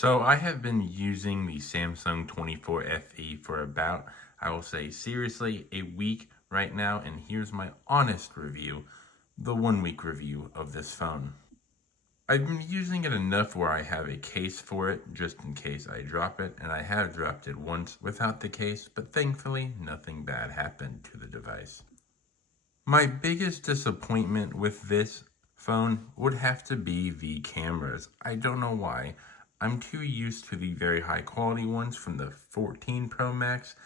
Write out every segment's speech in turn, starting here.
So I have been using the Samsung 24 FE for about, I will say seriously, a week right now, and here's my honest review, the 1 week review of this phone. I've been using it enough where I have a case for it, just in case I drop it, and I have dropped it once without the case, but thankfully nothing bad happened to the device. My biggest disappointment with this phone would have to be the cameras. I don't know why. I'm too used to the very high quality ones from the 14 Pro Max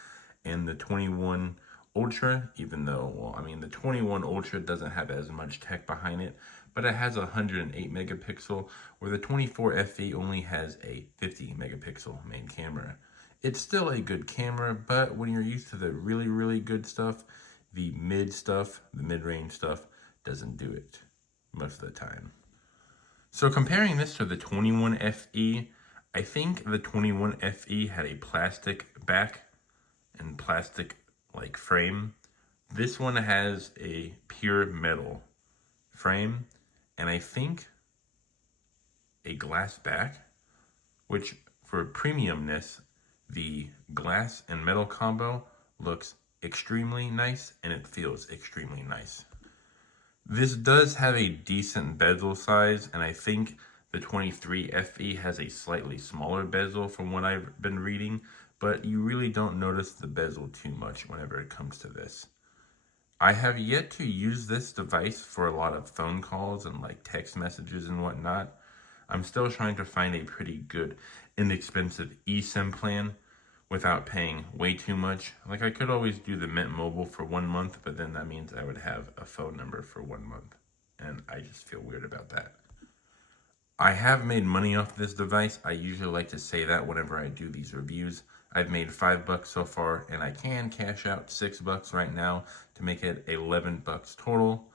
and the 21 Ultra, even though, well, I mean, the 21 Ultra doesn't have as much tech behind it, but it has a 108 megapixel, where the 24 FE only has a 50 megapixel main camera. It's still a good camera, but when you're used to the really, really good stuff, the mid-range stuff doesn't do it most of the time. So comparing this to the 21 FE, I think the 21 FE had a plastic back and plastic like frame. This one has a pure metal frame and I think a glass back, which for premiumness, the glass and metal combo looks extremely nice and it feels extremely nice. This does have a decent bezel size, and I think the 23 FE has a slightly smaller bezel from what I've been reading, but you really don't notice the bezel too much whenever it comes to this. I have yet to use this device for a lot of phone calls and like text messages and whatnot. I'm still trying to find a pretty good, inexpensive eSIM plan without paying way too much. Like I could always do the Mint Mobile for 1 month, but then that means I would have a phone number for 1 month. And I just feel weird about that. I have made money off this device. I usually like to say that whenever I do these reviews. I've made $5 so far, and I can cash out $6 right now to make it $11 total.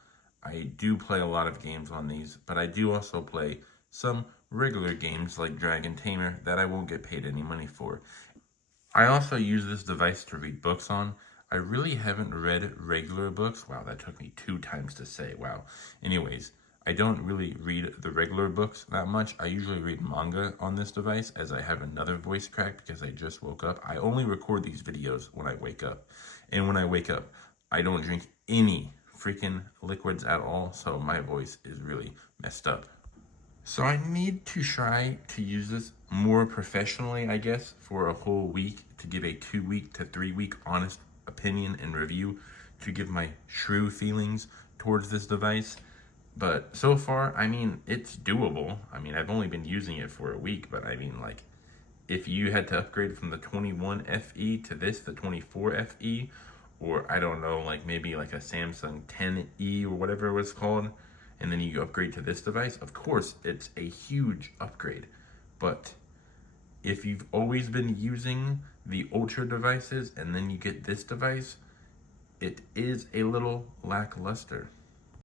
I do play a lot of games on these, but I do also play some regular games like Dragon Tamer that I won't get paid any money for. I also use this device to read books on. I really haven't read regular books. Wow, that took me 2 times to say, wow. Anyways, I don't really read the regular books that much. I usually read manga on this device as I have another voice crack because I just woke up. I only record these videos when I wake up. And when I wake up, I don't drink any freaking liquids at all, so my voice is really messed up. So I need to try to use this more professionally, I guess, for a whole week to give a 2-week to 3-week honest opinion and review to give my true feelings towards this device. But so far, I mean, it's doable. I mean, I've only been using it for a week, but I mean, like, if you had to upgrade from the 21 FE to this, the 24 FE, or I don't know, like maybe like a Samsung 10E or whatever it was called, and then you upgrade to this device, of course, it's a huge upgrade. But if you've always been using the Ultra devices and then you get this device, it is a little lackluster.